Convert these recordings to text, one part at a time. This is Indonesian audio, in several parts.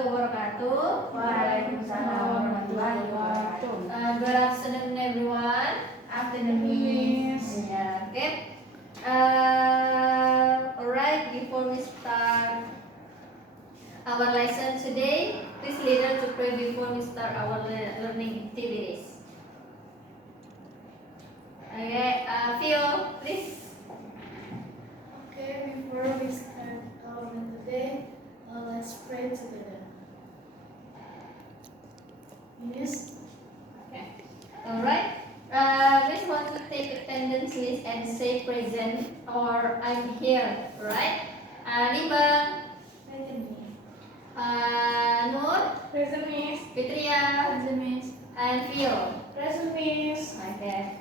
wabarakatuh. Waalaikumsalam warahmatullahi wabarakatuh. Good afternoon, everyone. Afternoon, Miss. Yeah, okay. Alright, before we start our lesson today, please leader to pray before we start our learning activities. Okay, Theo, please. Okay, before we start our lesson today, let's pray together. Miss? Okay. Alright. Please want to take attendance list and say present or I'm here. Alright. Nibang, Present, Miss. Nur, Present, Miss. Fitria, Present, Miss. and Phil. Present, Miss. Okay.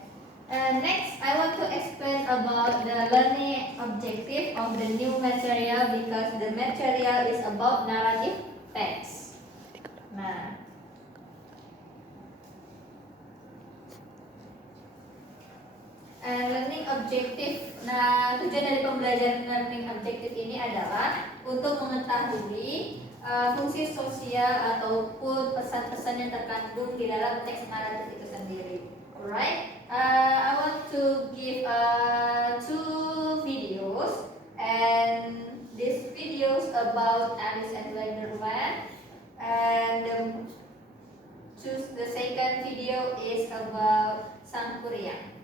Next, I want to explain about the learning objective of the new material because the material is about narrative text. Nah, learning objective. Nah, tujuan dari pembelajaran learning objective ini adalah untuk mengetahui fungsi sosial ataupun pesan-pesan yang terkandung di dalam teks naratif itu sendiri. Alright, I want to give two videos, and these videos about Alice and Wonderland, and choose the second video is about Sang Kuryang.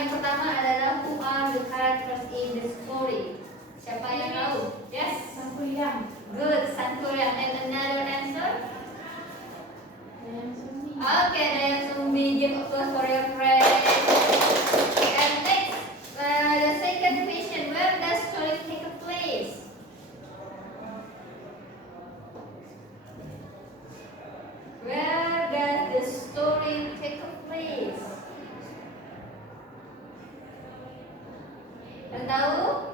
Yang pertama adalah who are the characters in the story? Siapa yang tahu? Yes. Sangkuriang. Good, Sangkuriang. And another answer? Dayang Sumbi. Okay, Dayang Sumbi. Give applause for your friend. And next, the second question. Where does story take place? Where does the story take place? Ada tahu?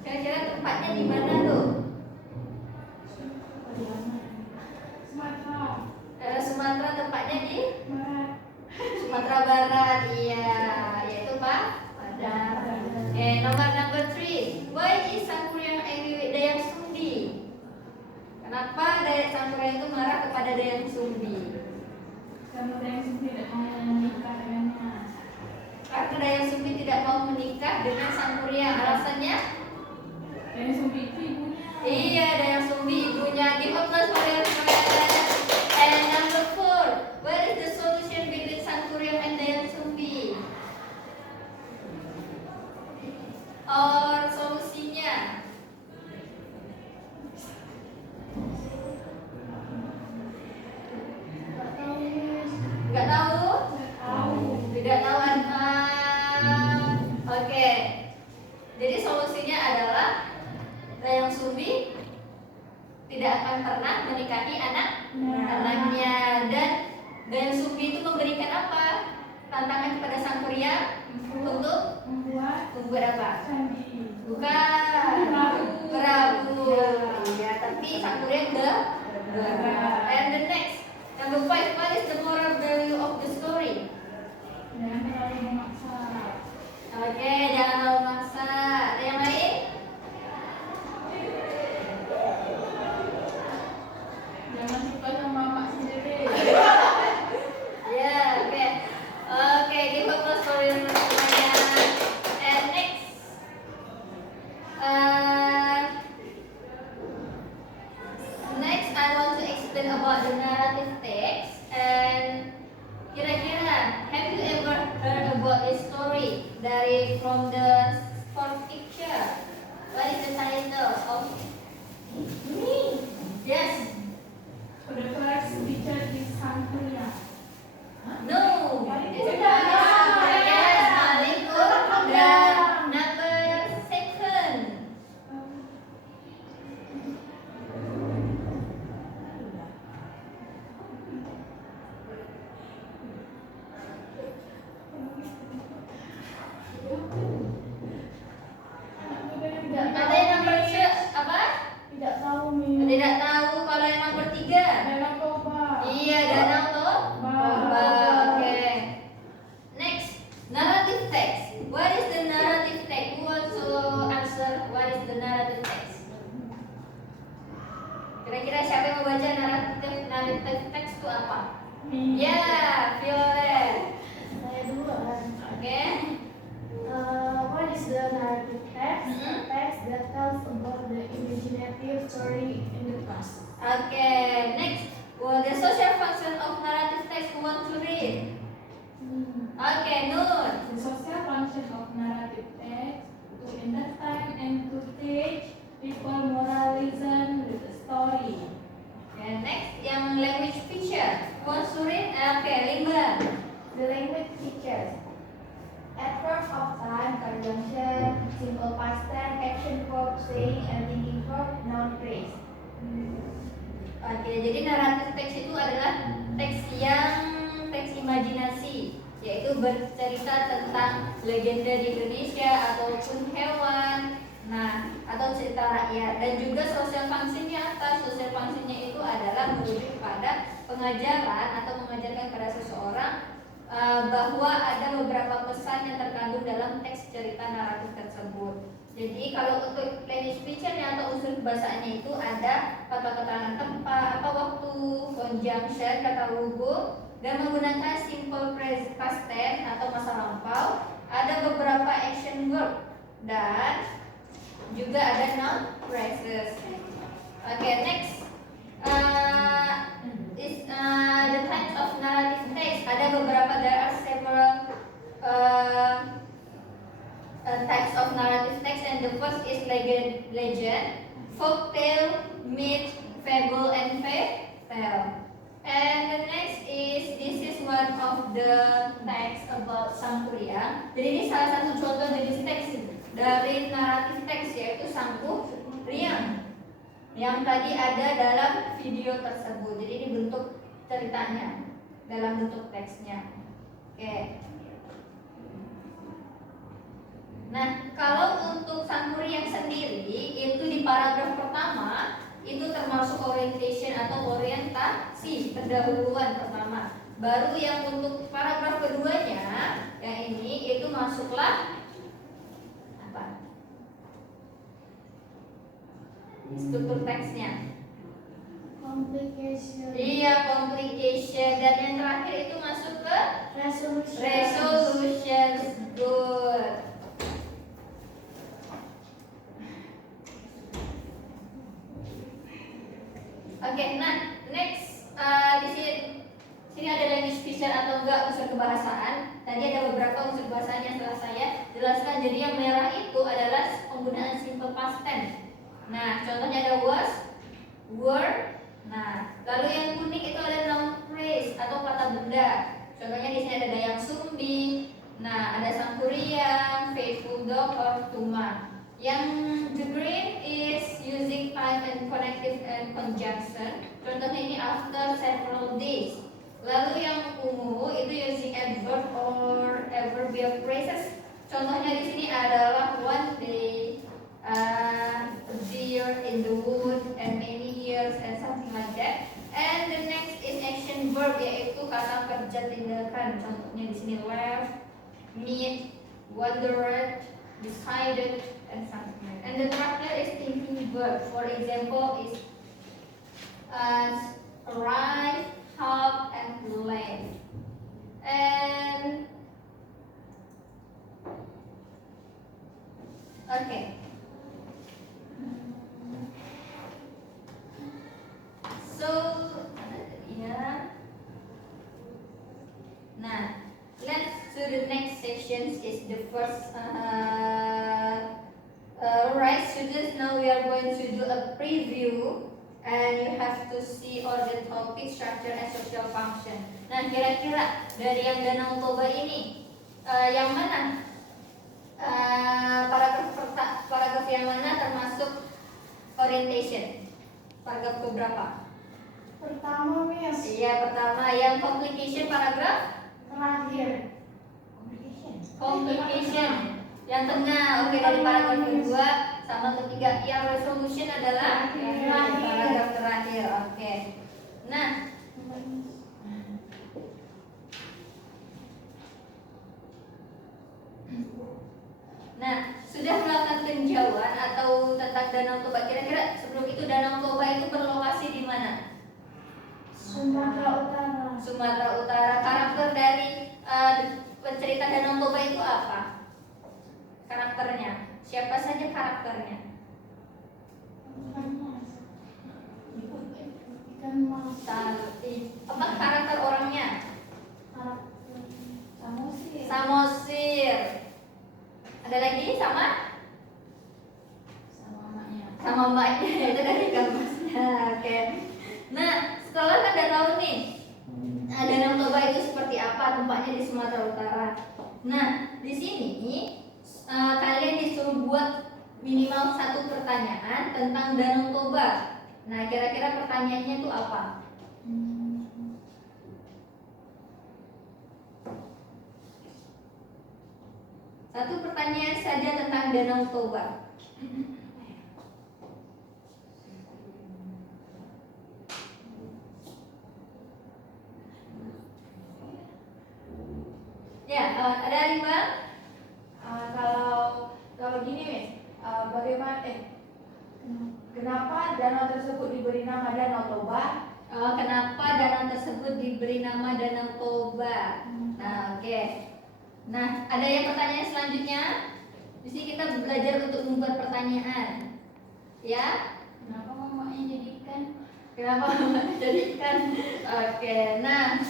Kira-kira tempatnya di mana tuh? Sumatera. Sumatera, tempatnya di Barat. Sumatera Barat. Iya, yaitu Pak Padang. Number 3. Why is Sangkuriang angry with Dayang Sumbi? Kenapa Sangkuriang itu marah kepada Dayang Sumbi? Karena Dayang Sumbi tidak mau menikah dengannya. Karena Dayang Sumbi tidak mau menikah dengan Sangkuriang. Alasannya? Dayang Sumbi itu ibunya. Iya, Dayang Sumbi ibunya. Give applause for your friend. And number 4. What is the solution between Sangkuriang and Dayang Sumbi? Or solusinya? Nggak tahu, Miss. Nggak tahu? Tahu. Tidak tahu. Oke. Jadi solusinya adalah Dayang Sumbi tidak akan pernah menikahi anaknya, dan Dayang Sumbi itu memberikan apa? Tantangan kepada Sangkuriang untuk membuat apa? candi. Bukan Prabu. Iya, tapi Sangkuriang udah. And the next, number 5. What is the moral value of the story? Jangan terlalu memaksa. Oke, jangan terlalu maksa. Ada yang lain? Jangan suka sama mak sendiri. Ya, oke. Oke, give applause for your semuanya. And next, next I want to explain about the narrative text. And kira-kira, have you ever heard about this story dari from the sport picture? What is the title of? Yes. The first teacher is Sangkuriang. No. It's not. Yes, Malikul. The number 2. Ada yang number 2 apa? Tidak tahu, Miss. Tidak tahu. Kalau yang nomor 3. Danau Toba. Iya, Danau Toba. Oke. Next, narrative text. What is the narrative text? Who wants to answer? What is the narrative text? Kira-kira siapa yang mau baca narrative text itu apa? Ya, Violet. Saya duluan. Oke. What is the narrative text? Mhm. A text that tells about the imaginative story in the past. Oke. Next, the social function of narrative text. Who want to read? Oke, Nur. The social function of narrative text to entertain and to teach people moralism with the story. Oke, next, yang language picture. Who wants to read? Oke, Limba. The language features adverb of time, conjunction, simple past tense, action verb, saying, and thinking verb, noun phrase. Oke, jadi naratif teks itu adalah teks imajinasi, yaitu bercerita tentang legenda di Indonesia ataupun hewan, atau cerita rakyat. Dan juga social function-nya apa? Social function-nya itu adalah merujuk pada pengajaran atau mengajarkan pada seseorang bahwa ada beberapa pesan yang terkandung dalam teks cerita naratif tersebut. Jadi kalau untuk language feature-nya atau unsur kebahasaannya itu ada kata keterangan tempat, waktu, conjunction, kata hubung, dan menggunakan simple past tense atau masa lampau. Ada beberapa action verb dan juga ada noun phrases. Oke, next. The types of narrative text. Ada beberapa first is legend, folk tale, myth, fable, and fairy tale. And the next is this is one of the text about Sangkuriang. Jadi ini salah satu contoh jenis teks dari naratif teks yaitu Sangkuriang yang tadi ada dalam video tersebut. Jadi ini bentuk ceritanya dalam bentuk teksnya. Oke. Nah, kalau untuk Sangkuriang sendiri itu di paragraf pertama itu termasuk orientation atau orientasi pendahuluan pertama. Baru yang untuk paragraf keduanya yang ini itu masuklah apa? Struktur teksnya. Complication. Iya, complication, dan yang terakhir itu masuk ke resolution. Good. Oke, nah next di sini ada language feature atau enggak unsur kebahasaan. Tadi ada beberapa unsur kebahasaan yang telah saya jelaskan. Jadi yang merah itu adalah penggunaan simple past tense. Nah, contohnya ada was, were. Nah, lalu yang kuning itu ada noun phrase atau kata benda. Contohnya di sini ada Dayang Sumbi. Nah, ada Sangkuriang, faithful dog, or Tuma. Yang the green is using time and connective and conjunction. Contohnya ini after several days. Lalu yang ungu itu using adverb or adverbial phrases. Contohnya di sini adalah one day, a deer in the wood, and many years, and something like that. And the next is action verb, yaitu kata kerja tindakan. Contohnya di sini left, meet, wandered, decided, and something like that. And the terakhir is thinking verb. For example, is arrive, help, and lend. And okay. So, yeah. Nah, let's to the next sections is the first. Right, students. Now we are going to do a preview, and you have to see all the topic, structure, and social function. Nah, kira-kira dari yang Danau Toba ini, yang mana? Paragraf yang mana termasuk orientation? Paragraf keberapa? Pertama, Miss. Iya, pertama. Yang complication paragraf Terakhir. complication yang tengah. Oke, dari paragraf kedua sama ketiga. Yang resolution adalah Terakhir. paragraf terakhir. Oke. Nah, sudah melakukan tinjauan atau tentang Danau Toba. Kira-kira sebelum itu Danau Toba itu berlokasi di mana? Sumatera Utara. Sumatera Utara. Karakter dari pencerita Danau Toba itu apa? Karakternya. Siapa saja karakternya? Ikan mas. Apa karakter orangnya? Samosir. Samosir. Ada lagi sama? Sama maknya. Sama mbaknya. Itu dari kamusnya. Oke. Nah, setelah kan udah tahu nih Danau Toba itu seperti apa, tempatnya di Sumatera Utara. Nah, di sini kalian disuruh buat minimal satu pertanyaan tentang Danau Toba. Nah, kira-kira pertanyaannya itu apa? Satu pertanyaan saja tentang Danau Toba. Ya, ada lima. Kalau gini, Miss, bagaimana? Kenapa danau tersebut diberi nama Danau Toba? Kenapa danau tersebut diberi nama Danau Toba? Nah, oke. Nah, ada yang pertanyaan selanjutnya. Di sini kita belajar untuk membuat pertanyaan. Ya? Kenapa mamanya jadikan? Kenapa jadikan? Oke. Nah,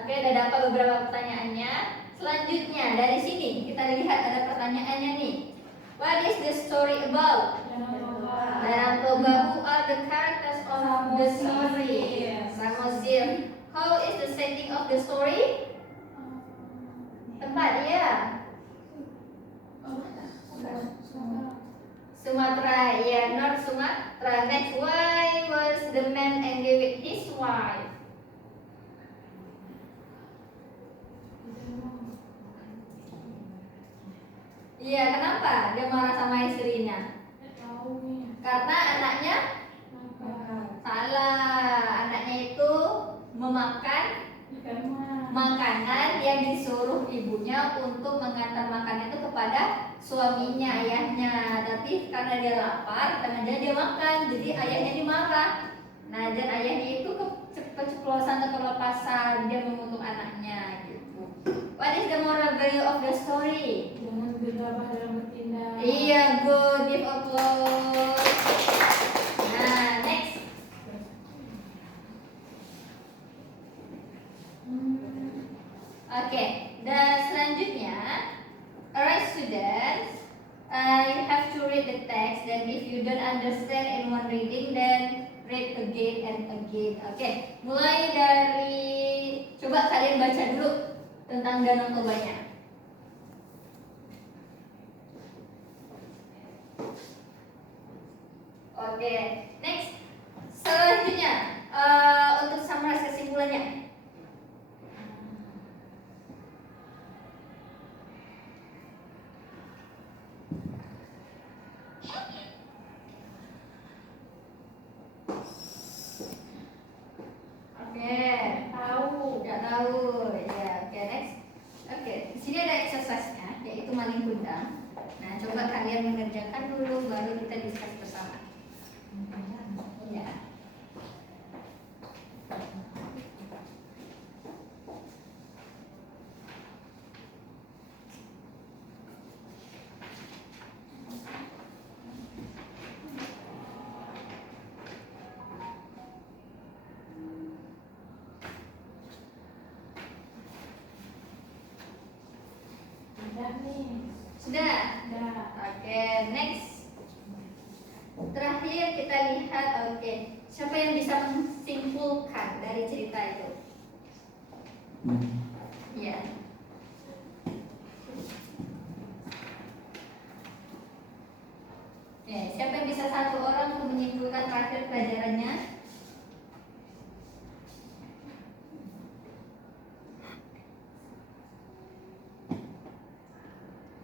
oke, udah dapat beberapa pertanyaannya. Selanjutnya dari sini kita lihat ada pertanyaannya nih. What is the story about? Danau Toba. Who are the characters of the story? Samosir. How is the setting of the story? Tempat ya. Sumatera, yeah, North Sumatra. Next, why was the man angry with his wife? Iya, kenapa dia marah sama istrinya? Karena anaknya salah. Anaknya itu memakan makanan yang disuruh ibunya untuk mengantar makanan itu kepada suaminya, ayahnya. Tapi karena dia lapar, karena dia makan, jadi ayahnya dimarah. Nah, dan ayahnya itu keceplosan atau kelepasan, dia mengutuk anaknya gitu. What is the moral value of the story? Jangan gegabah dalam bertindak. Iya, good, give applause. Nah, next. Oke, dan selanjutnya, alright students, you have to read the text. Dan if you don't understand in one reading, then read again and again. Oke, mulai dari, coba kalian baca dulu tentang Danau Tobanya. Oke, next. Selanjutnya, untuk summarize kesimpulannya. Oke, nggak tahu. Ya, oke, next. Oke, di sini ada exercise-nya, yaitu maling kundang. Nah, coba kalian mengerjakan dulu, baru kita discuss bersama. Ya. Udah nih. Sudah? Udah. Oke, next. Terakhir kita lihat, oke, siapa yang bisa menyimpulkan dari cerita itu? Ya. Oke, siapa yang bisa satu orang untuk menyimpulkan terakhir pelajarannya?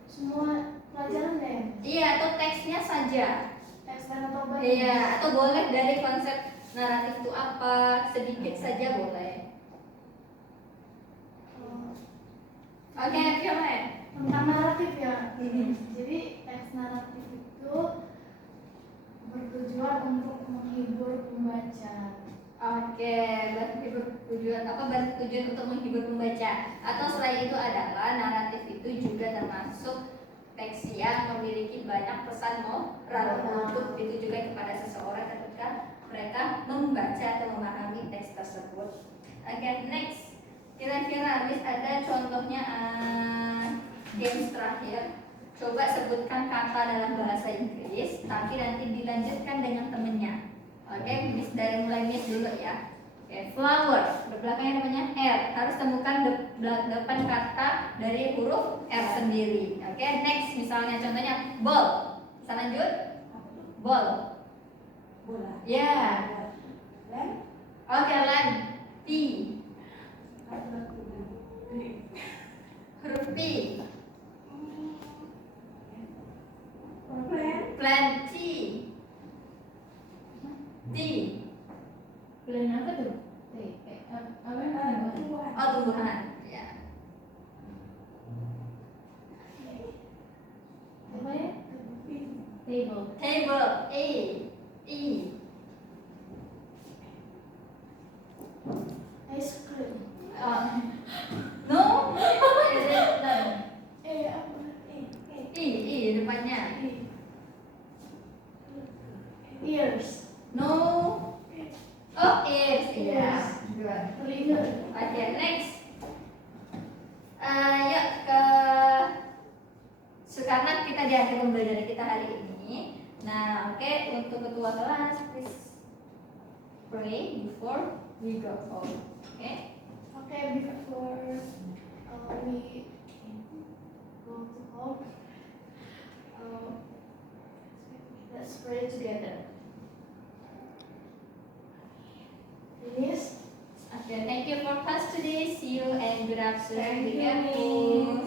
Semua pelajaran deh. Iya, atau teksnya saja. Teks Danau Toba. Iya, atau boleh dari konsep naratif itu apa, sedikit saja boleh. Oke, Fiona. Tentang naratif ya. Jadi teks naratif itu bertujuan untuk menghibur pembaca. Oke, bertujuan untuk menghibur pembaca. Atau selain itu adalah naratif itu juga termasuk teks yang memiliki banyak pesan moral untuk ditujukan kepada seseorang ketika mereka membaca atau memahami teks tersebut. Oke, next. Kira-kira Miss ada contohnya games terakhir. Coba sebutkan kata dalam bahasa Inggris, tapi nanti dilanjutkan dengan temennya. Oke, Miss dari mulai Miss dulu ya. Oke, flower, belakangnya namanya R. Harus temukan depan kata dari huruf R sendiri. Oke, next misalnya contohnya ball. Bisa lanjut? Ball. Bola. Ya. Lem. Oke, land. T. Huruf P. Plant. T. T. Plan apa tuh? Apa? Oh, tumbuhan. Ya. Apa ya? Table. Table. A. E. Ice cream. No. Apa Apa? I depannya. Ears. No. Oh, ears. Iya. Good. Telinga. Oke, next. Yuk ke sekarang kita di akhir pembelajaran kita. untuk ketua kelas, please pray before we go home. Okay? Okay, before we go to home, let's pray together. Finish. Okay, thank you for class today. See you and good afternoon. Thank Be you, careful. Miss.